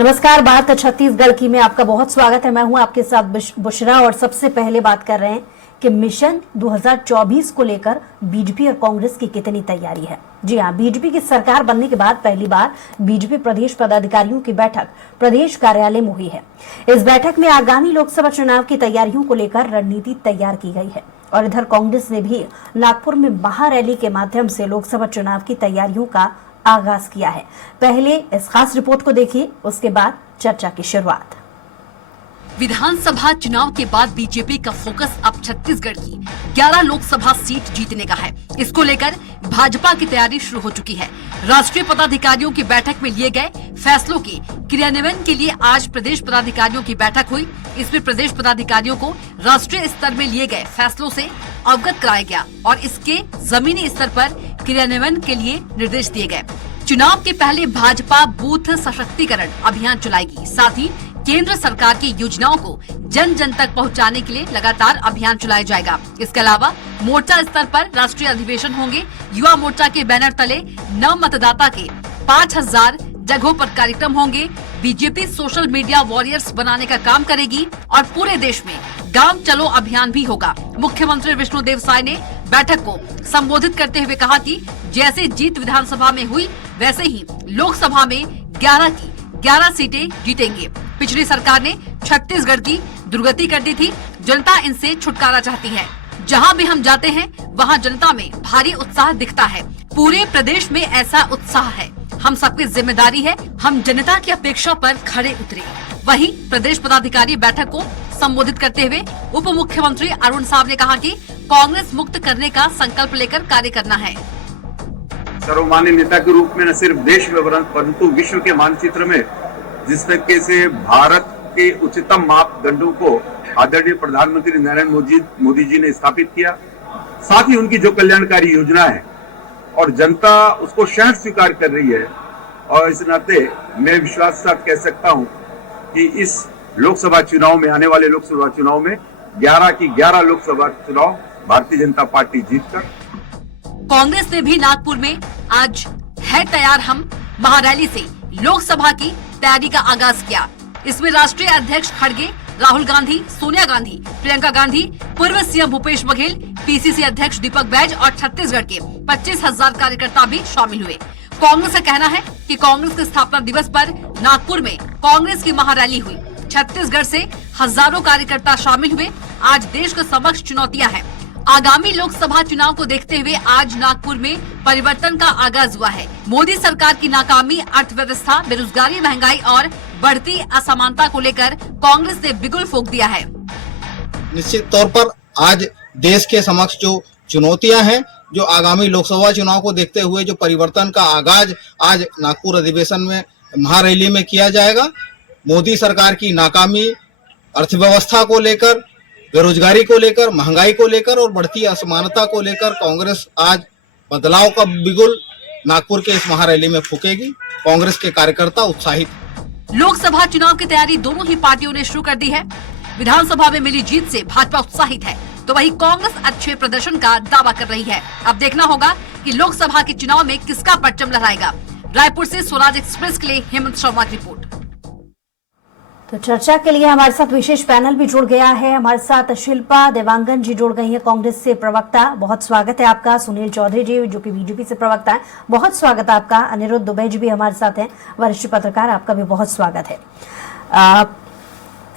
नमस्कार, बात छत्तीसगढ़ की में आपका बहुत स्वागत है। मैं हूं आपके साथ बुशरा और सबसे पहले बात कर रहे हैं कि मिशन 2024 को लेकर बीजेपी और कांग्रेस की कितनी तैयारी है। जी हां, बीजेपी की सरकार बनने के बाद पहली बार बीजेपी प्रदेश पदाधिकारियों की बैठक प्रदेश कार्यालय में हुई है। इस बैठक में आगामी लोकसभा चुनाव की तैयारियों को लेकर रणनीति तैयार की गई है और इधर कांग्रेस ने भी नागपुर में महारैली के माध्यम से लोकसभा चुनाव की तैयारियों का आगाज किया है। पहले इस खास रिपोर्ट को देखिए, उसके बाद चर्चा की शुरुआत। विधानसभा चुनाव के बाद बीजेपी का फोकस अब छत्तीसगढ़ की 11 लोकसभा सीट जीतने का है। इसको लेकर भाजपा की तैयारी शुरू हो चुकी है। राष्ट्रीय पदाधिकारियों की बैठक में लिए गए फैसलों के क्रियान्वयन के लिए आज प्रदेश पदाधिकारियों की बैठक हुई। इसमें प्रदेश पदाधिकारियों को राष्ट्रीय स्तर में लिए गए फैसलों से अवगत कराया गया और इसके जमीनी स्तर पर क्रियान्वयन के लिए निर्देश दिए गए। चुनाव के पहले भाजपा बूथ सशक्तिकरण अभियान चलाएगी। साथ ही केंद्र सरकार की योजनाओं को जन जन तक पहुंचाने के लिए लगातार अभियान चलाया जाएगा। इसके अलावा मोर्चा स्तर पर राष्ट्रीय अधिवेशन होंगे। युवा मोर्चा के बैनर तले नव मतदाता के 5000 जगहों पर कार्यक्रम होंगे। बीजेपी सोशल मीडिया वॉरियर्स बनाने का काम करेगी और पूरे देश में गांव चलो अभियान भी होगा। मुख्यमंत्री विष्णुदेव साय ने बैठक को संबोधित करते हुए कहा कि जैसे जीत विधानसभा में हुई वैसे ही लोकसभा में 11 की 11 सीटें जीतेंगे। पिछली सरकार ने छत्तीसगढ़ की दुर्गति कर दी थी। जनता इनसे छुटकारा चाहती है। जहां भी हम जाते हैं वहां जनता में भारी उत्साह दिखता है। पूरे प्रदेश में ऐसा उत्साह है। हम सबकी जिम्मेदारी है, हम जनता की अपेक्षा पर खड़े उतरे। वहीं प्रदेश पदाधिकारी बैठक को संबोधित करते हुए उप मुख्यमंत्री अरुण साव ने कहा कि कांग्रेस मुक्त करने का संकल्प लेकर कार्य करना है। सर्वमान्य नेता के रूप में न सिर्फ देश में परंतु विश्व के मानचित्र में जिस तरीके से भारत के उच्चतम मापदंडों को आदरणीय प्रधानमंत्री नरेंद्र मोदी जी ने स्थापित किया, साथ ही उनकी जो कल्याणकारी योजना है और जनता उसको शहर स्वीकार कर रही है। और इस नाते मैं विश्वास के साथ कह सकता हूं कि इस लोकसभा चुनाव में, आने वाले लोकसभा चुनाव में 11 की 11 लोकसभा चुनाव भारतीय जनता पार्टी जीतकर। कांग्रेस ने भी नागपुर में आज है तैयार हम महारैली से लोकसभा की तैयारी का आगाज किया। इसमें राष्ट्रीय अध्यक्ष खड़गे, राहुल गांधी, सोनिया गांधी, प्रियंका गांधी, पूर्व सीएम भूपेश बघेल, पीसीसी अध्यक्ष दीपक बैज और छत्तीसगढ़ के 25,000 कार्यकर्ता भी शामिल हुए। कांग्रेस का कहना है कि कांग्रेस के स्थापना दिवस पर नागपुर में कांग्रेस की महारैली हुई। छत्तीसगढ़ से हजारों कार्यकर्ता शामिल हुए। आज देश के समक्ष चुनौतियां हैं। आगामी लोकसभा चुनाव को देखते हुए आज नागपुर में परिवर्तन का आगाज हुआ है। मोदी सरकार की नाकामी, अर्थव्यवस्था, बेरोजगारी, महंगाई और बढ़ती असमानता को लेकर कांग्रेस ने बिगुल फूंक दिया है। निश्चित तौर पर आज देश के समक्ष जो चुनौतियां हैं, जो आगामी लोकसभा चुनाव को देखते हुए जो परिवर्तन का आगाज आज नागपुर अधिवेशन में महारैली में किया जाएगा। मोदी सरकार की नाकामी, अर्थव्यवस्था को लेकर, बेरोजगारी को लेकर, महंगाई को लेकर और बढ़ती असमानता को लेकर कांग्रेस आज बदलाव का बिगुल नागपुर के इस महारैली में फूकेगी। कांग्रेस के कार्यकर्ता उत्साहित। लोकसभा चुनाव की तैयारी दोनों ही पार्टियों ने शुरू कर दी है। विधानसभा में मिली जीत से भाजपा उत्साहित है, तो वहीं कांग्रेस अच्छे प्रदर्शन का दावा कर रही है। अब देखना होगा कि लोकसभा के चुनाव में किसका परचम लहराएगा। रायपुर से स्वराज एक्सप्रेस के लिए हेमंत शर्मा की रिपोर्ट। तो चर्चा के लिए हमारे साथ विशेष पैनल भी जुड़ गया है। हमारे साथ शिल्पा देवांगन जी जुड़ गई हैं, कांग्रेस से प्रवक्ता, बहुत स्वागत है आपका। सुनील चौधरी जी जो कि बीजेपी से प्रवक्ता है, बहुत स्वागत है आपका। अनिरुद्ध दुबे जी भी हमारे साथ हैं, वरिष्ठ पत्रकार, आपका भी बहुत स्वागत है।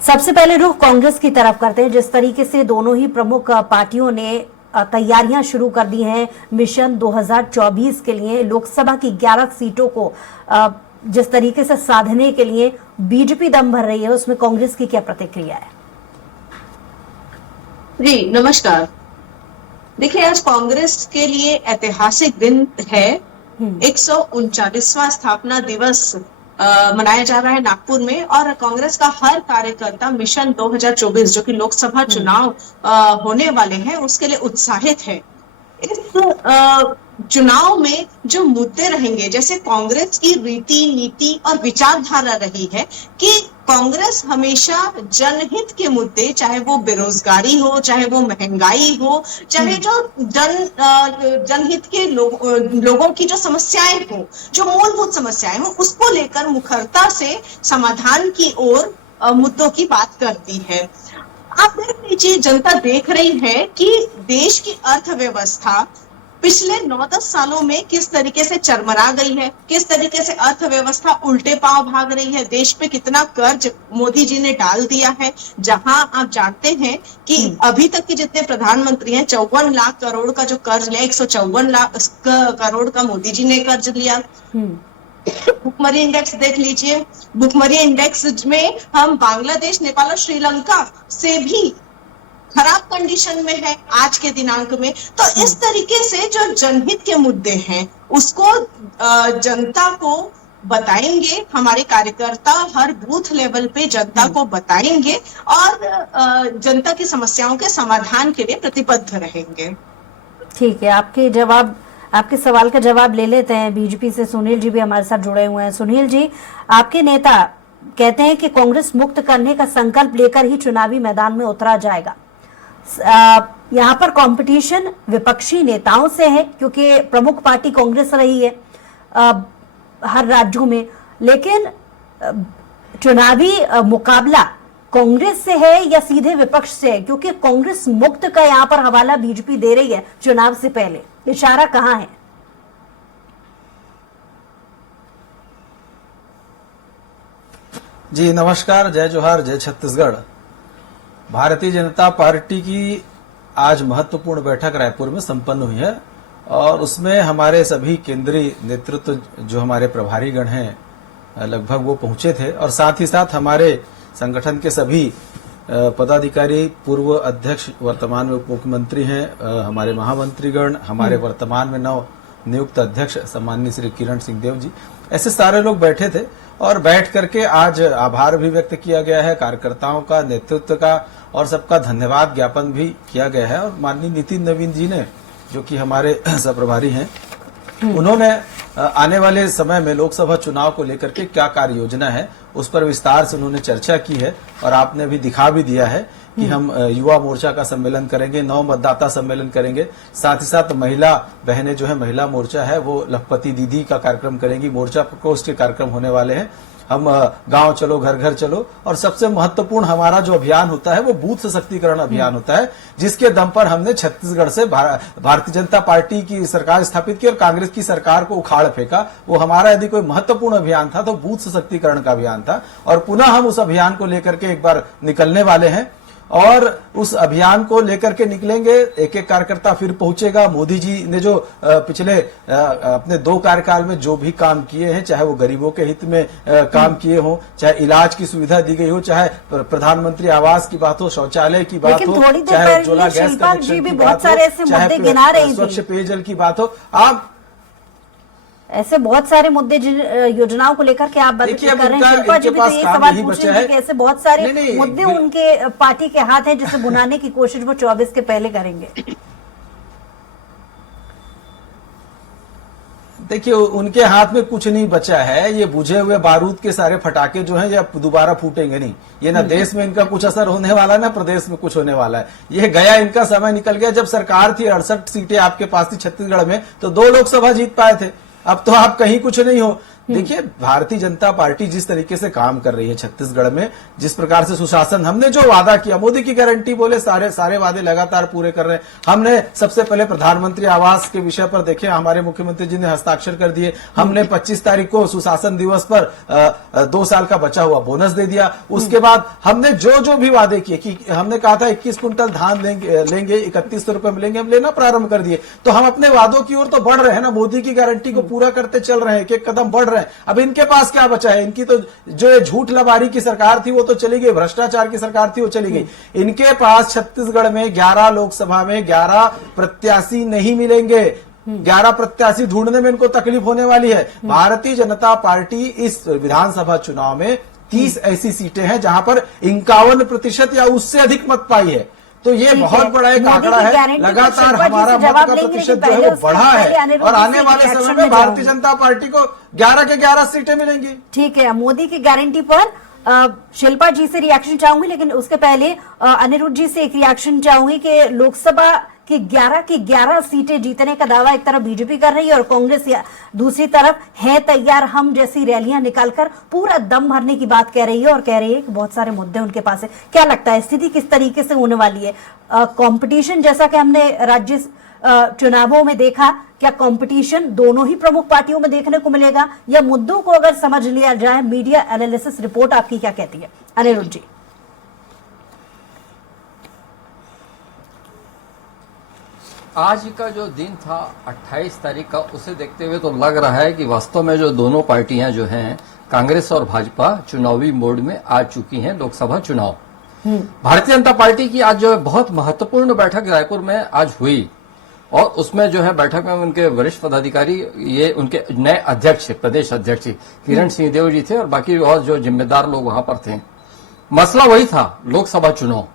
सबसे पहले रुख कांग्रेस की तरफ करते हैं। जिस तरीके से दोनों ही प्रमुख पार्टियों ने तैयारियां शुरू कर दी हैं मिशन 2024 के लिए, लोकसभा की 11 सीटों को जिस तरीके से साधने के लिए बीजेपी दम भर रही है, उसमें कांग्रेस की क्या प्रतिक्रिया है? जी नमस्कार। देखिए, आज कांग्रेस के लिए ऐतिहासिक दिन है। 139वां स्थापना दिवस मनाया जा रहा है नागपुर में और कांग्रेस का हर कार्यकर्ता मिशन 2024 जो कि लोकसभा चुनाव होने वाले हैं उसके लिए उत्साहित है। इस चुनाव में जो मुद्दे रहेंगे, जैसे कांग्रेस की रीति नीति और विचारधारा रही है कि कांग्रेस हमेशा जनहित के मुद्दे, चाहे वो बेरोजगारी हो, चाहे वो महंगाई हो, चाहे जो जनहित के लोगों की जो समस्याएं हो, जो मूलभूत समस्याएं हो, उसको लेकर मुखरता से समाधान की ओर मुद्दों की बात करती है। आप देख लीजिए, जनता देख रही है कि देश की अर्थव्यवस्था पिछले 9-10 सालों में किस तरीके से चरमरा गई है, किस तरीके से अर्थव्यवस्था उल्टे पांव भाग रही है, देश पे कितना कर्ज मोदी जी ने डाल दिया है। जहां आप जानते हैं कि अभी तक के जितने प्रधानमंत्री हैं, 54 लाख करोड़ का जो कर्ज लिया, 154 लाख करोड़ का मोदी जी ने कर्ज लिया। भुखमरी इंडेक्स देख लीजिए, भुखमरी इंडेक्स में हम बांग्लादेश, नेपाल और श्रीलंका से भी खराब कंडीशन में है आज के दिनांक में। तो इस तरीके से जो जनहित के मुद्दे हैं उसको जनता को बताएंगे, हमारे कार्यकर्ता हर बूथ लेवल पे जनता को बताएंगे और जनता की समस्याओं के समाधान के लिए प्रतिबद्ध रहेंगे। ठीक है, आपके सवाल का जवाब ले लेते हैं। बीजेपी से सुनील जी भी हमारे साथ जुड़े हुए हैं। सुनील जी, आपके नेता कहते हैं कि कांग्रेस मुक्त करने का संकल्प लेकर ही चुनावी मैदान में उतरा जाएगा। यहाँ पर कंपटीशन विपक्षी नेताओं से है क्योंकि प्रमुख पार्टी कांग्रेस रही है हर राज्यों में, लेकिन चुनावी मुकाबला कांग्रेस से है या सीधे विपक्ष से है? क्योंकि कांग्रेस मुक्त का यहाँ पर हवाला बीजेपी दे रही है चुनाव से पहले, इशारा कहाँ है? जी नमस्कार, जय जोहार, जय छत्तीसगढ़। भारतीय जनता पार्टी की आज महत्वपूर्ण बैठक रायपुर में संपन्न हुई है और उसमें हमारे सभी केंद्रीय नेतृत्व जो हमारे प्रभारी गण हैं लगभग वो पहुंचे थे और साथ ही साथ हमारे संगठन के सभी पदाधिकारी, पूर्व अध्यक्ष, वर्तमान में उप मुख्यमंत्री हैं, हमारे महामंत्रीगण, हमारे वर्तमान में नव नियुक्त अध्यक्ष सम्माननीय श्री किरण सिंहदेव जी, ऐसे सारे लोग बैठे थे और बैठ करके आज आभार भी व्यक्त किया गया है कार्यकर्ताओं का, नेतृत्व का और सबका धन्यवाद ज्ञापन भी किया गया है। और माननीय नितिन नवीन जी ने, जो कि हमारे सह-प्रभारी हैं, उन्होंने आने वाले समय में लोकसभा चुनाव को लेकर के क्या कार्य योजना है उस पर विस्तार से उन्होंने चर्चा की है और आपने भी दिखा भी दिया है कि हम युवा मोर्चा का सम्मेलन करेंगे, नव मतदाता सम्मेलन करेंगे, साथ ही साथ महिला बहनें जो है महिला मोर्चा है वो लखपति दीदी का कार्यक्रम करेंगी, मोर्चा प्रकोष्ठ के कार्यक्रम होने वाले हैं। हम गांव चलो घर घर चलो और सबसे महत्वपूर्ण हमारा जो अभियान होता है वो बूथ सशक्तिकरण अभियान होता है, जिसके दम पर हमने छत्तीसगढ़ से भारतीय जनता पार्टी की सरकार स्थापित की और कांग्रेस की सरकार को उखाड़ फेंका। वो हमारा यदि कोई महत्वपूर्ण अभियान था तो बूथ सशक्तिकरण का अभियान था और पुनः हम उस अभियान को लेकर के एक बार निकलने वाले हैं और उस अभियान को लेकर के निकलेंगे। एक एक कार्यकर्ता फिर पहुंचेगा। मोदी जी ने जो पिछले अपने 2 कार्यकाल में जो भी काम किए हैं, चाहे वो गरीबों के हित में काम किए हों, चाहे इलाज की सुविधा दी गई हो, चाहे प्रधानमंत्री आवास की बात हो, शौचालय की बात हो, चाहे उज्ज्वला गैस कनेक्शन की बात हो, चाहे स्वच्छ पेयजल की बात हो, आप ऐसे बहुत सारे मुद्दे योजनाओं को लेकर के आप बात कर रहे हैं। शिल्पा जी भी तो ये सवाल पूछ रहे हैं कि ऐसे बहुत सारे मुद्दे उनके पार्टी के हाथ है जिसे बुनाने की कोशिश वो 24 के पहले करेंगे। देखिए, उनके हाथ में कुछ नहीं बचा है। ये बुझे हुए बारूद के सारे फटाके जो हैं ये दोबारा फूटेंगे नहीं। ये ना देश में इनका कुछ असर होने वाला है ना प्रदेश में कुछ होने वाला है। ये गया, इनका समय निकल गया। जब सरकार थी 68 सीटें आपके पास थी छत्तीसगढ़ में तो 2 लोकसभा जीत पाए थे। अब तो आप कहीं कुछ नहीं हो। देखिए, भारतीय जनता पार्टी जिस तरीके से काम कर रही है छत्तीसगढ़ में, जिस प्रकार से सुशासन, हमने जो वादा किया, मोदी की गारंटी बोले सारे वादे लगातार पूरे कर रहे हैं। हमने सबसे पहले प्रधानमंत्री आवास के विषय पर देखे, हमारे मुख्यमंत्री जी ने हस्ताक्षर कर दिए। हमने 25 तारीख को सुशासन दिवस पर 2 साल का बचा हुआ बोनस दे दिया। उसके बाद हमने जो भी वादे किए कि हमने कहा था 21 कुंटल धान लेंगे 3100 रुपए मिलेंगे, हम लेना प्रारंभ कर दिए। तो हम अपने वादों की ओर तो बढ़ रहे हैं ना, मोदी की गारंटी को पूरा करते चल रहे हैं, एक कदम बढ़ रहे हैं। अब इनके पास क्या बचा है? इनकी तो जो ये झूठ लबारी की सरकार थी वो तो चली गई, भ्रष्टाचार की सरकार थी वो चली गई। इनके पास छत्तीसगढ़ में 11 लोकसभा में 11 प्रत्याशी नहीं मिलेंगे। 11 प्रत्याशी ढूंढने में इनको तकलीफ होने वाली है। भारतीय जनता पार्टी इस विधानसभा चुनाव में 30 ऐसी सीटें हैं जहां पर 51% या उससे अधिक मत पाई है। तो ये बहुत बड़ा एक आंकड़ा है। लगातार हमारा मत का प्रतिशत जो है वो बढ़ा है और आने वाले समय में भारतीय जनता पार्टी को 11 के 11 सीटें मिलेंगी। ठीक है, मोदी की गारंटी पर शिल्पा जी से रिएक्शन चाहूंगी, लेकिन उसके पहले अनिरुद्ध जी से एक रिएक्शन चाहूंगी कि लोकसभा की 11 की 11 सीटें जीतने का दावा एक तरफ बीजेपी कर रही है और कांग्रेस या दूसरी तरफ है तैयार हम जैसी रैलियां निकालकर पूरा दम भरने की बात कह रही है और कह रही है कि बहुत सारे मुद्दे उनके पास है। क्या लगता है स्थिति किस तरीके से होने वाली है? कंपटीशन जैसा कि हमने राज्य चुनावों में देखा, क्या कंपटीशन दोनों ही प्रमुख पार्टियों में देखने को मिलेगा या मुद्दों को अगर समझ लिया जाए, मीडिया एनालिसिस रिपोर्ट आपकी क्या कहती है? अनिरुद्ध जी। आज का जो दिन था 28 तारीख का, उसे देखते हुए तो लग रहा है कि वास्तव में जो दोनों पार्टियां जो हैं, कांग्रेस और भाजपा, चुनावी मोड में आ चुकी हैं लोकसभा चुनाव। भारतीय जनता पार्टी की आज जो है बहुत महत्वपूर्ण बैठक रायपुर में आज हुई और उसमें जो है बैठक में उनके वरिष्ठ पदाधिकारी, ये उनके नए अध्यक्ष, प्रदेश अध्यक्ष किरण सिंहदेव जी थे और बाकी और जो जिम्मेदार लोग वहां पर थे। मसला वही था, लोकसभा चुनाव।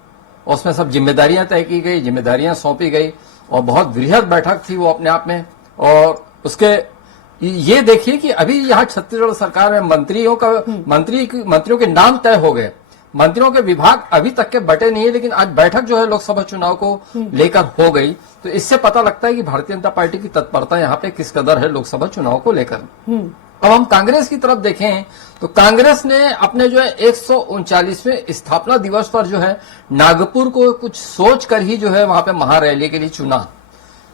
उसमें सब जिम्मेदारियां तय की गई, जिम्मेदारियां सौंपी गई और बहुत वृहद बैठक थी वो अपने आप में। और उसके ये देखिए कि अभी यहाँ छत्तीसगढ़ सरकार में मंत्रियों के नाम तय हो गए, मंत्रियों के विभाग अभी तक के बटे नहीं है, लेकिन आज बैठक जो है लोकसभा चुनाव को लेकर हो गई। तो इससे पता लगता है कि भारतीय जनता पार्टी की तत्परता यहाँ पे किस कदर है लोकसभा चुनाव को लेकर। अब हम कांग्रेस की तरफ देखें तो कांग्रेस ने अपने जो है 139वें स्थापना दिवस पर जो है नागपुर को कुछ सोच कर ही जो है वहां पे महारैली के लिए चुना।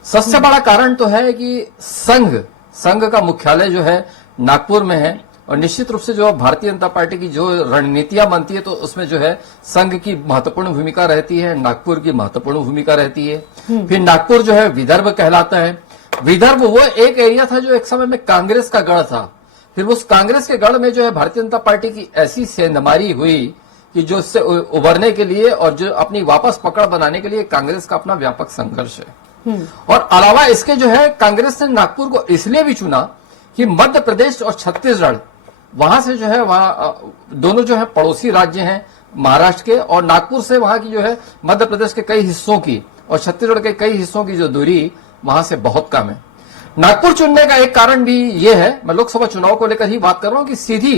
सबसे बड़ा कारण तो है कि संघ का मुख्यालय जो है नागपुर में है और निश्चित रूप से जो भारतीय जनता पार्टी की जो रणनीतियां बनती है तो उसमें जो है संघ की महत्वपूर्ण भूमिका रहती है, नागपुर की महत्वपूर्ण भूमिका रहती है। फिर नागपुर जो है विदर्भ कहलाता है। विदर्भ वो एक एरिया था जो एक समय में कांग्रेस का गढ़ था। फिर उस कांग्रेस के गढ़ में जो है भारतीय जनता पार्टी की ऐसी सेंधमारी हुई कि जो इससे उबरने के लिए और जो अपनी वापस पकड़ बनाने के लिए कांग्रेस का अपना व्यापक संघर्ष है। और अलावा इसके जो है कांग्रेस ने नागपुर को इसलिए भी चुना कि मध्य प्रदेश और छत्तीसगढ़ वहां से जो है वहां दोनों जो है पड़ोसी राज्य हैं महाराष्ट्र के, और नागपुर से वहां की जो है मध्य प्रदेश के कई हिस्सों की और छत्तीसगढ़ के कई हिस्सों की जो दूरी वहां से बहुत कम है। नागपुर चुनने का एक कारण भी ये है, मैं लोकसभा चुनाव को लेकर ही बात कर रहा हूं, कि सीधी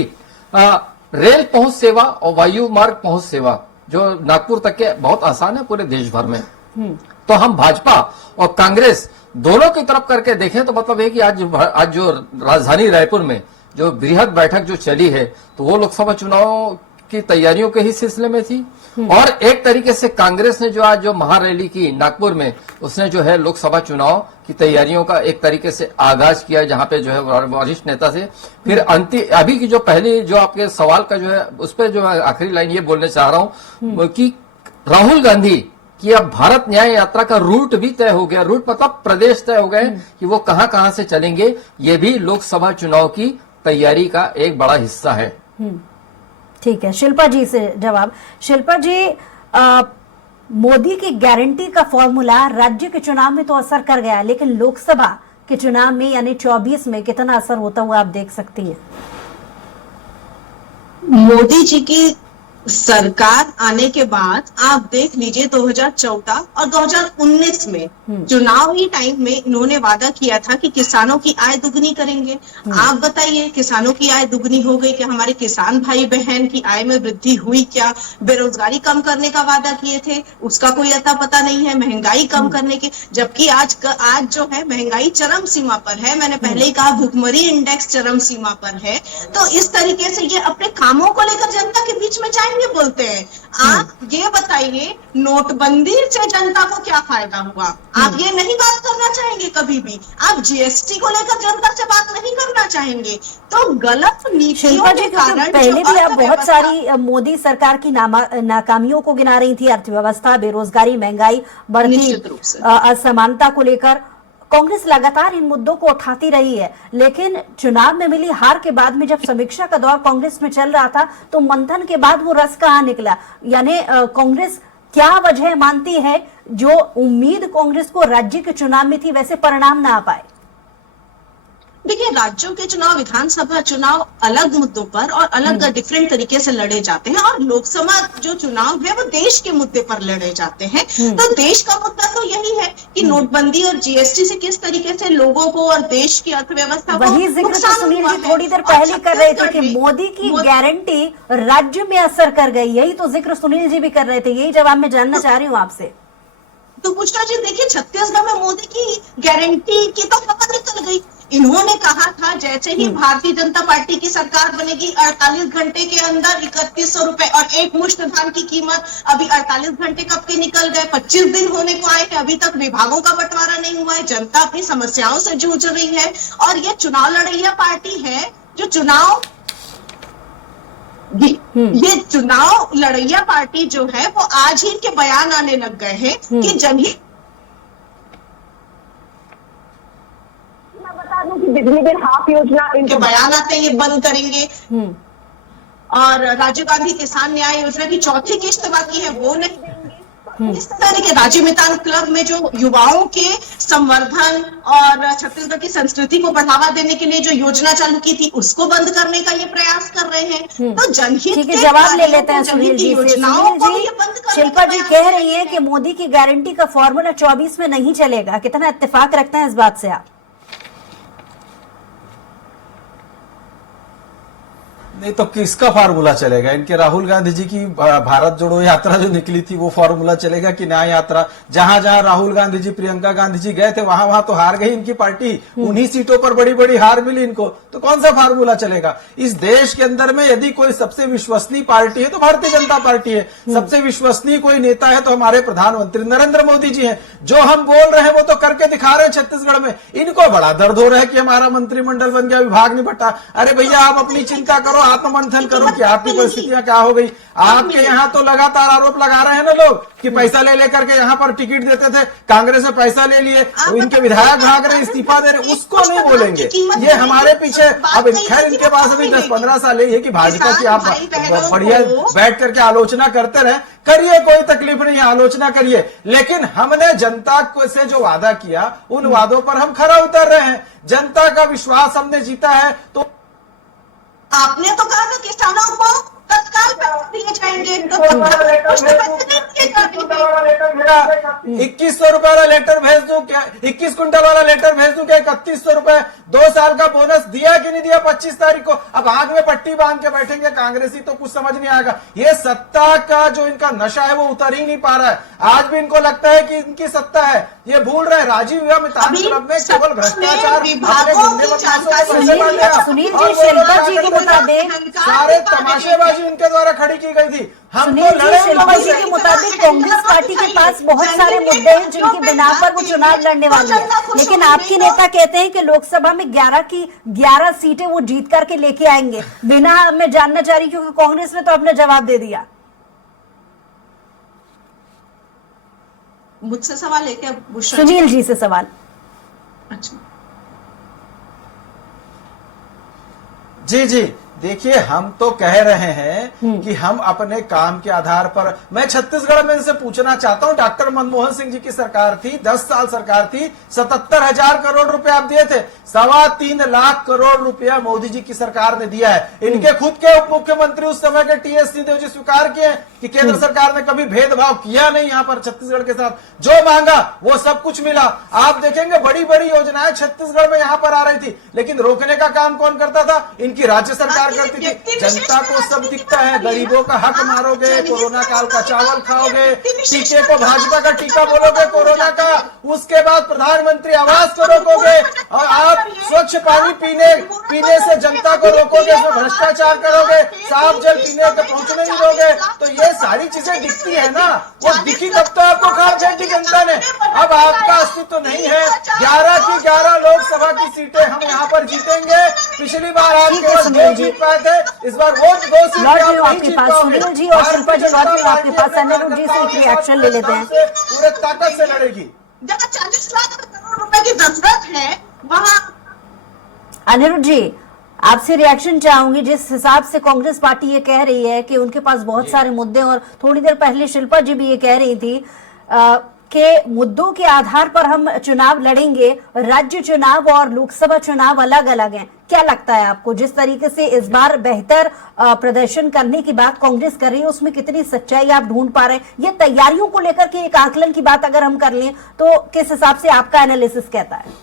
रेल पहुंच सेवा और वायु मार्ग पहुंच सेवा जो नागपुर तक के बहुत आसान है पूरे देश भर में। तो हम भाजपा और कांग्रेस दोनों की तरफ करके देखें तो मतलब है कि आज जो राजधानी रायपुर में जो बृहद बैठक जो चली है तो वो लोकसभा चुनाव की तैयारियों के ही सिलसिले में थी। और एक तरीके से कांग्रेस ने जो आज जो महारैली की नागपुर में, उसने जो है लोकसभा चुनाव की तैयारियों का एक तरीके से आगाज किया, जहां पे जो है वरिष्ठ नेता से फिर अभी की जो पहली जो आपके सवाल का जो है उस पर जो है आखिरी लाइन ये बोलने चाह रहा हूं कि राहुल गांधी कि अब भारत न्याय यात्रा का रूट भी तय हो गया। रूट मतलब प्रदेश तय हो गए कि वो कहां से चलेंगे। ये भी लोकसभा चुनाव की तैयारी का एक बड़ा हिस्सा है। ठीक है, शिल्पा जी से जवाब। शिल्पा जी, मोदी की गारंटी का फॉर्मूला राज्य के चुनाव में तो असर कर गया, लेकिन लोकसभा के चुनाव में यानी 24 में कितना असर होता हुआ आप देख सकती हैं? मोदी जी की सरकार आने के बाद आप देख लीजिए 2014 और 2019 में चुनाव ही टाइम में इन्होंने वादा किया था कि किसानों की आय दुगनी करेंगे। आप बताइए, किसानों की आय दुगनी हो गई क्या? हमारे किसान भाई बहन की आय में वृद्धि हुई क्या? बेरोजगारी कम करने का वादा किए थे, उसका कोई अता पता नहीं है। महंगाई कम करने के, जबकि आज जो है महंगाई चरम सीमा पर है। मैंने पहले ही कहा भुखमरी इंडेक्स चरम सीमा पर है। तो इस तरीके से ये अपने कामों को लेकर जनता के बीच में जाएंगे बोलते हैं। आप ये बताइए, नोटबंदी से जनता को क्या फायदा हुआ? आप ये नहीं बात करना चाहेंगे कभी भी? आप जीएसटी को लेकर जनता से बात नहीं करना चाहेंगे? तो गलत नीतियों के कारण पहले भी आप बहुत सारी मोदी सरकार की नाकामियों को गिना रही थी, अर्थव्यवस्था, बेरोजगारी, महंगाई, बढ़ती असमानता को लेकर कांग्रेस लगातार इन मुद्दों को उठाती रही है। लेकिन चुनाव में मिली हार के बाद में जब समीक्षा का दौर कांग्रेस में चल रहा था तो मंथन के बाद वो रस कहां निकला? यानी कांग्रेस क्या वजह मानती है जो उम्मीद कांग्रेस को राज्य के चुनाव में थी वैसे परिणाम ना आ पाए? देखिए, राज्यों के चुनाव, विधानसभा चुनाव अलग मुद्दों पर और अलग डिफरेंट तरीके से लड़े जाते हैं, और लोकसभा जो चुनाव है वो देश के मुद्दे पर लड़े जाते हैं। तो देश का मुद्दा तो यही है कि नोटबंदी और जीएसटी से किस तरीके से लोगों को और देश की अर्थव्यवस्था को वही जिक्र तो नुकसान सुनील हुआ जी है। थोड़ी देर और पहले कर रहे थे कि छत्तीसगढ़ में मोदी की गारंटी राज्य में असर कर गई, यही तो जिक्र सुनील जी भी कर रहे थे, यही जवाब मैं जानना चाह रही हूँ आपसे। तो पुष्पा जी देखिए, छत्तीसगढ़ में मोदी की गारंटी की तो हवा निकल गई। इन्होंने कहा था जैसे ही भारतीय जनता पार्टी की सरकार बनेगी 48 घंटे के अंदर 3100 रुपए और एक मुश्त धान की कीमत, अभी 48 घंटे कब के निकल गए, 25 दिन होने को आए हैं, अभी तक विभागों का बंटवारा नहीं हुआ है, जनता अपनी समस्याओं से जूझ रही है। और ये चुनाव लड़ैया पार्टी है जो ये चुनाव लड़ैया पार्टी जो है वो आज ही इनके बयान आने लग गए हैं कि जनहित, मैं बता दूं कि बिजली बिल हाफ योजना इनके बयान आते हैं ये बंद करेंगे, और राजीव गांधी किसान न्याय योजना की चौथी किस्त बाकी है वो नहीं देंगे। इस तरह के राजीव मितान क्लब में जो युवाओं के संवर्धन और छत्तीसगढ़ की संस्कृति को बढ़ावा देने के लिए जो योजना चालू की थी उसको बंद करने का ये प्रयास कर रहे हैं। तो जनहित ठीक है, के जवाब ले कार्यों लेते हैं को, सुनील जनहित जी की से। योजनाओं को सुनील ये जी, बंद करने शिल्पा का जी प्रयास कह रही है कि मोदी की गारंटी का फॉर्मूला 24 में नहीं चलेगा, कितना इत्तेफाक रखते हैं इस बात से आप? नहीं तो किसका फार्मूला चलेगा? इनके राहुल गांधी जी की भारत जोड़ो यात्रा जो निकली थी वो फार्मूला चलेगा कि न्याय यात्रा? जहां जहां राहुल गांधी जी, प्रियंका गांधी जी गए थे वहां वहां तो हार गई इनकी पार्टी, उन्हीं सीटों पर बड़ी बड़ी हार मिली इनको, तो कौन सा फार्मूला चलेगा? इस देश के अंदर में यदि कोई सबसे विश्वसनीय पार्टी है तो भारतीय जनता पार्टी है, सबसे विश्वसनीय कोई नेता है तो हमारे प्रधानमंत्री नरेंद्र मोदी जी हैं। जो हम बोल रहे हैं वो तो करके दिखा रहे हैं छत्तीसगढ़ में। इनको बड़ा दर्द हो रहा है कि हमारा मंत्रिमंडल बन गया, विभाग नहीं बटा। अरे भैया आप अपनी चिंता करो, आत्ममंथन करो कि आपकी परिस्थितियां क्या हो गई। आपके यहाँ तो लगातार आरोप लगा रहे हैं ना लोग कि पैसा ले लेकर के यहाँ पर टिकट देते थे, कांग्रेस से पैसा ले लिए, इनके विधायक भाग रहे, इस्तीफा दे रहे, उसको नहीं बोलेंगे। ये हमारे पीछे, अब खैर इनके पास अभी 10-15 साल है कि भाजपा की आप बढ़िया बैठ करके आलोचना करते रहे, करिए, कोई तकलीफ नहीं है, आलोचना करिए, लेकिन हमने जनता से जो वादा किया उन वादों पर हम खरा उतर रहे हैं। जनता का विश्वास हमने जीता है। तो आपने तो कहा था किसानों को तत्काल पैसे दिए जाएंगे, तो कुछ पैसे नहीं दिए जाते। 2100 रुपए वाला लेटर भेज दूं क्या? 21 क्विंटल वाला लेटर भेज दूं क्या? 3100 रुपए 2 साल का बोनस दिया कि नहीं दिया 25 तारीख को? अब आग में पट्टी बांध के बैठेंगे कांग्रेसी तो कुछ समझ नहीं आएगा। ये सत्ता का जो इनका नशा है वो उतर ही नहीं पा रहा है। आज भी इनको लगता है कि इनकी सत्ता है, ये भूल रहे। राजीव मितान क्लब में केवल भ्रष्टाचार, सुनील जी, शिल्पा जी के मुताबिक सारे तमाशेबाजी इनके द्वारा खड़ी की गई थी। हम सुनील जी, शिल्पा जी के मुताबिक कांग्रेस पार्टी के पास बहुत सारे मुद्दे हैं जिनकी बिना पर वो चुनाव लड़ने वाली है, लेकिन आपके नेता कहते हैं कि लोकसभा में 11 की 11 सीटें वो जीत करके लेके आएंगे। बिना मैं जानना चाह रही क्योंकि कांग्रेस ने तो अपना जवाब दे दिया। मुझसे सवाल है क्या? सुनील जी से सवाल। अच्छा जी जी, देखिए हम तो कह रहे हैं कि हम अपने काम के आधार पर, मैं छत्तीसगढ़ में इनसे पूछना चाहता हूं, डॉक्टर मनमोहन सिंह जी की सरकार थी, 10 साल सरकार थी, 77,000 करोड़ रुपए आप दिए थे, 3.25 लाख करोड़ रुपया मोदी जी की सरकार ने दिया है। इनके खुद के उप मुख्यमंत्री उस समय के टीएस सिंहदेव जी स्वीकार किए कि केंद्र सरकार ने कभी भेदभाव किया नहीं यहाँ पर छत्तीसगढ़ के साथ, जो मांगा वो सब कुछ मिला। आप देखेंगे बड़ी बड़ी योजनाएं छत्तीसगढ़ में यहाँ पर आ रही थी, लेकिन रोकने का काम कौन करता था? इनकी राज्य सरकार करती थी। जनता को सब दिखता है, गरीबों का हक मारोगे, कोरोना काल का चावल खाओगे, टीके को भाजपा का टीका बोलोगे कोरोना का, उसके बाद प्रधानमंत्री आवास को रोकोगे, और आप स्वच्छ पानी पीने से जनता को रोकोगे, उसमें भ्रष्टाचार करोगे, साफ जल पीने को पहुंचने नहीं दोगे। तो ये सारी चीजें दिखती है ना, वो दिखी तब तो आपको खा जाएगी जनता ने। अब आपका अस्तित्व तो नहीं है। 11 की 11 लोकसभा की सीटें हम यहाँ पर जीतेंगे। पिछली बार आप केवल 2 जीत पाए थे, इस बार वो 2 सीटें लौट आप रही हूँ नहीं आपके जीत पास। पाओगे। सुनील जी और शिल्पा जी लौट रही हूँ आपके पास। अनिरुद्ध जी से एक रिएक्शन ले लेते हैं। पूरे ताकत से लड़ेगी। जहाँ 40 लाख करोड़ रुपए की जरूरत है वहाँ। अनिरुद्ध जी, आपसे रिएक्शन चाहूंगी। जिस हिसाब से कांग्रेस पार्टी ये कह रही है कि उनके पास बहुत सारे मुद्दे, और थोड़ी देर पहले शिल्पा जी भी ये कह रही थी कि मुद्दों के आधार पर हम चुनाव लड़ेंगे, राज्य चुनाव और लोकसभा चुनाव अलग अलग हैं, क्या लगता है आपको, जिस तरीके से इस बार बेहतर प्रदर्शन करने की बात कांग्रेस कर रही है, उसमें कितनी सच्चाई आप ढूंढ पा रहे हैं? ये तैयारियों को लेकर के एक आकलन की बात अगर हम कर लें तो किस हिसाब से आपका एनालिसिस कहता है?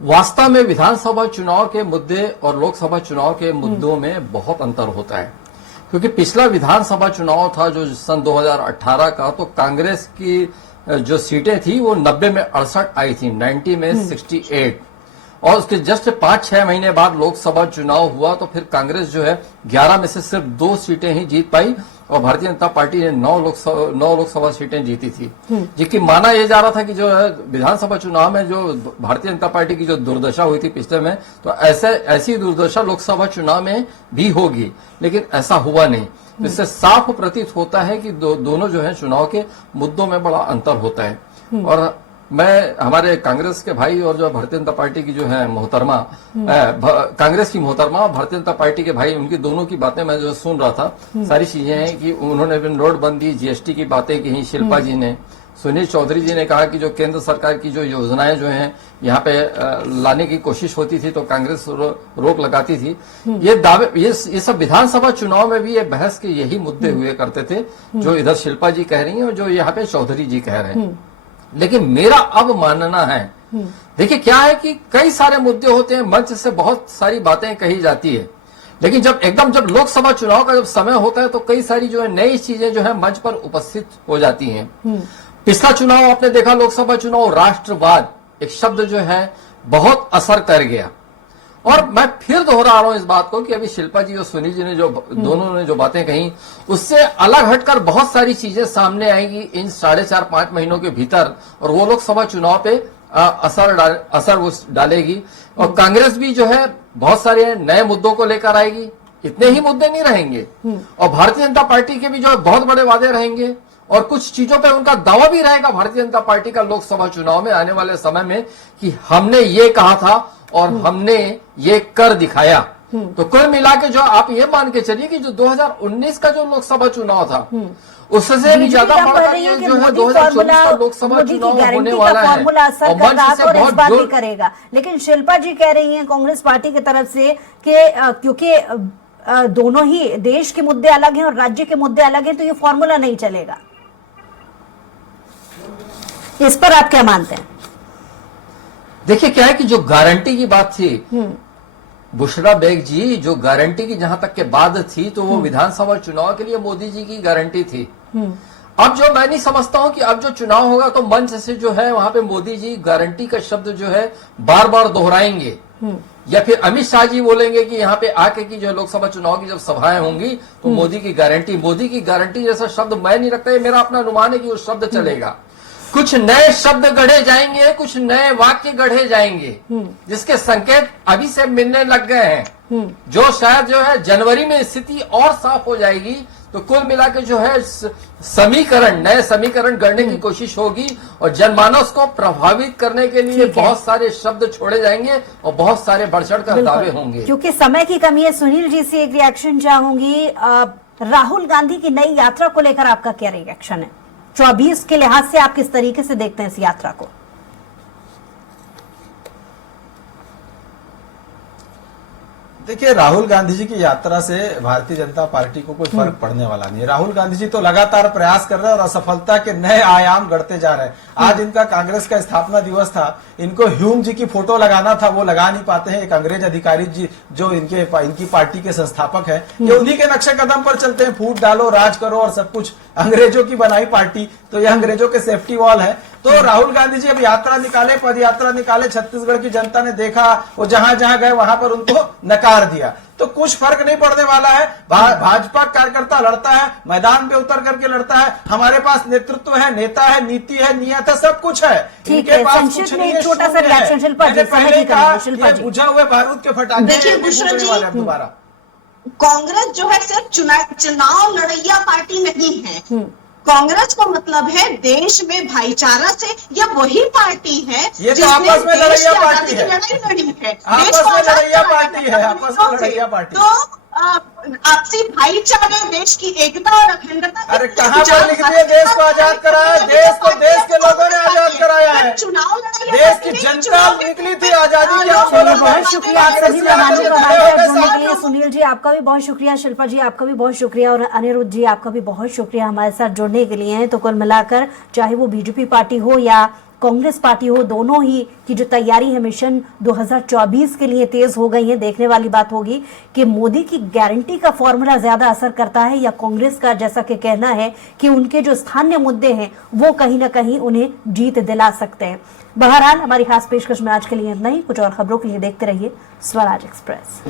वास्तव में विधानसभा चुनाव के मुद्दे और लोकसभा चुनाव के मुद्दों में बहुत अंतर होता है, क्योंकि पिछला विधानसभा चुनाव था जो सन 2018 का, तो कांग्रेस की जो सीटें थी वो 90 में 68 आई थी, 90 में 68, और उसके जस्ट 5-6 महीने बाद लोकसभा चुनाव हुआ तो फिर कांग्रेस जो है 11 में से सिर्फ 2 सीटें ही जीत पाई और भारतीय जनता पार्टी ने 9 लोकसभा सीटें जीती थी। जबकि माना यह जा रहा था कि जो है विधानसभा चुनाव में जो भारतीय जनता पार्टी की जो दुर्दशा हुई थी पिछले में, तो ऐसी दुर्दशा लोकसभा चुनाव में भी होगी, लेकिन ऐसा हुआ नहीं। तो इससे साफ प्रतीत होता है कि दोनों जो है चुनाव के मुद्दों में बड़ा अंतर होता है। और मैं हमारे कांग्रेस के भाई और जो भारतीय जनता पार्टी की जो है मोहतरमा, कांग्रेस की मोहतरमा, भारतीय जनता पार्टी के भाई, उनकी दोनों की बातें मैं जो सुन रहा था, सारी चीजें हैं कि उन्होंने भी नोटबंदी, जीएसटी की बातें की, शिल्पा जी ने, सुनील चौधरी जी ने कहा कि जो केंद्र सरकार की जो योजनाएं जो हैं यहाँ पे लाने की कोशिश होती थी तो कांग्रेस रोक लगाती थी। ये दावे, ये सब विधानसभा चुनाव में भी ये बहस के यही मुद्दे हुए करते थे, जो इधर शिल्पा जी कह रही हैं और जो यहाँ पे चौधरी जी कह रहे हैं। लेकिन मेरा अब मानना है, देखिए क्या है कि कई सारे मुद्दे होते हैं, मंच से बहुत सारी बातें कही जाती है, लेकिन जब लोकसभा चुनाव का जब समय होता है तो कई सारी जो है नई चीजें जो है मंच पर उपस्थित हो जाती हैं। पिछला चुनाव आपने देखा, लोकसभा चुनाव, राष्ट्रवाद एक शब्द जो है बहुत असर कर गया। और मैं फिर दोहरा रहा हूं इस बात को कि अभी शिल्पा जी और सुनील जी ने जो दोनों ने जो बातें कही, उससे अलग हटकर बहुत सारी चीजें सामने आएंगी इन 4.5-5 महीनों के भीतर, और वो लोकसभा चुनाव पे असर वो डालेगी। और कांग्रेस भी जो है बहुत सारे नए मुद्दों को लेकर आएगी, इतने ही मुद्दे नहीं रहेंगे, और भारतीय जनता पार्टी के भी जो है बहुत बड़े वादे रहेंगे, और कुछ चीजों पे उनका दावा भी रहेगा भारतीय जनता पार्टी का लोकसभा चुनाव में आने वाले समय में कि हमने ये कहा था और हमने ये कर दिखाया। तो कुल मिला के जो आप ये मान के चलिए कि जो 2019 का जो लोकसभा चुनाव था, उससे भी ज्यादा बढ़कर जो है 2024 का लोकसभा चुनाव होने वाला है और मंच से बहुत जोर करेगा। लेकिन शिल्पा जी कह रही हैं कांग्रेस पार्टी की तरफ से कि क्योंकि दोनों ही देश के मुद्दे अलग हैं और राज्य के मुद्दे अलग हैं, तो ये फॉर्मूला नहीं चलेगा। इस पर आप क्या मानते हैं? देखिए क्या है कि जो गारंटी की बात थी, बुशरा बेग जी, जो गारंटी की जहां तक के बाद थी, तो वो विधानसभा चुनाव के लिए मोदी जी की गारंटी थी। अब जो मैं नहीं समझता हूं कि अब जो चुनाव होगा तो मंच से जो है वहां पे मोदी जी गारंटी का शब्द जो है बार बार दोहराएंगे, या फिर अमित शाह जी बोलेंगे कि यहाँ पे आके की जो लोकसभा चुनाव की जब सभाएं होंगी तो मोदी की गारंटी जैसा शब्द मैं नहीं रखता। मेरा अपना अनुमान है कि वो शब्द चलेगा। कुछ नए शब्द गढ़े जाएंगे, कुछ नए वाक्य गढ़े जाएंगे, जिसके संकेत अभी से मिलने लग गए हैं, जो शायद जो है जनवरी में स्थिति और साफ हो जाएगी। तो कुल मिलाकर जो है नए समीकरण गढ़ने की कोशिश होगी और जनमानस को प्रभावित करने के लिए बहुत सारे शब्द छोड़े जाएंगे और बहुत सारे बढ़ चढ़ कर दावे होंगे। क्योंकि समय की कमी है, सुनील जी से एक रिएक्शन चाहूंगी। राहुल गांधी की नई यात्रा को लेकर आपका क्या रिएक्शन है? 24 के लिहाज से आप किस तरीके से देखते हैं इस यात्रा को? देखिए, राहुल गांधी जी की यात्रा से भारतीय जनता पार्टी को कोई फर्क पड़ने वाला नहीं है। राहुल गांधी जी तो लगातार प्रयास कर रहे हैं और असफलता के नए आयाम गढ़ते जा रहे हैं। आज इनका कांग्रेस का स्थापना दिवस था, इनको ह्यूम जी की फोटो लगाना था, वो लगा नहीं पाते हैं। एक अंग्रेज अधिकारी जी जो इनकी पार्टी के संस्थापक है, ये उन्हीं के नक्शे कदम पर चलते हैं, फूट डालो, राज करो और सब कुछ। अंग्रेजों की बनाई पार्टी, तो यह अंग्रेजों के सेफ्टी वॉल है। तो राहुल गांधी जी अब यात्रा निकाले, पद यात्रा निकाले, छत्तीसगढ़ की जनता ने देखा, वो जहां जहां गए वहां पर उनको नकार दिया, तो कुछ फर्क नहीं पड़ने वाला है। भाजपा कार्यकर्ता लड़ता है, मैदान पे उतर करके लड़ता है। हमारे पास नेतृत्व है, नेता है, नीति है, नियत है, सब कुछ है। इनके पास कुछ नहीं है, छोटा सा रिएक्शन शिल्पा जी, पहले कहा बुझा हुए बारूद के फटाके देखिए बुशरा जी, दोबारा कांग्रेस जो है सिर्फ चुनाव लड़ैया पार्टी नहीं है। कांग्रेस का मतलब है देश में भाईचारा से, ये वही पार्टी है ये तो आपस में लड़ैया पार्टी है, लड़ाई लड़ी है, आपस में लड़ैया पार्टी है, आपस में लड़ैया पार्टी। तो आपसी भाईचारे, देश की एकता और अखंडता। अरे कहाँ पर लिखती है देश को आजाद कराया? देश को देश के लोगों ने आजाद कराया है। चुनाव देश की जनता निकली थी आजादी के आंदोलन में। बहुत शुक्रिया आप सभी मेहमानों का हमारे साथ जुड़ने के लिए। सुनील जी आपका भी बहुत शुक्रिया, शिल्पा जी आपका भी बहुत शुक्रिया और अनिरुद्ध जी आपका भी बहुत शुक्रिया हमारे साथ जुड़ने के लिए। तो कुल मिलाकर चाहे वो बीजेपी पार्टी हो या कांग्रेस पार्टी हो, दोनों ही की जो तैयारी है मिशन 2024 के लिए तेज हो गई है। देखने वाली बात होगी कि मोदी की गारंटी का फॉर्मूला ज्यादा असर करता है या कांग्रेस का, जैसा कि कहना है कि उनके जो स्थानीय मुद्दे हैं वो कहीं ना कहीं उन्हें जीत दिला सकते हैं। बहरहाल हमारी खास पेशकश में आज के लिए इतना ही। कुछ और खबरों के लिए देखते रहिए स्वराज एक्सप्रेस।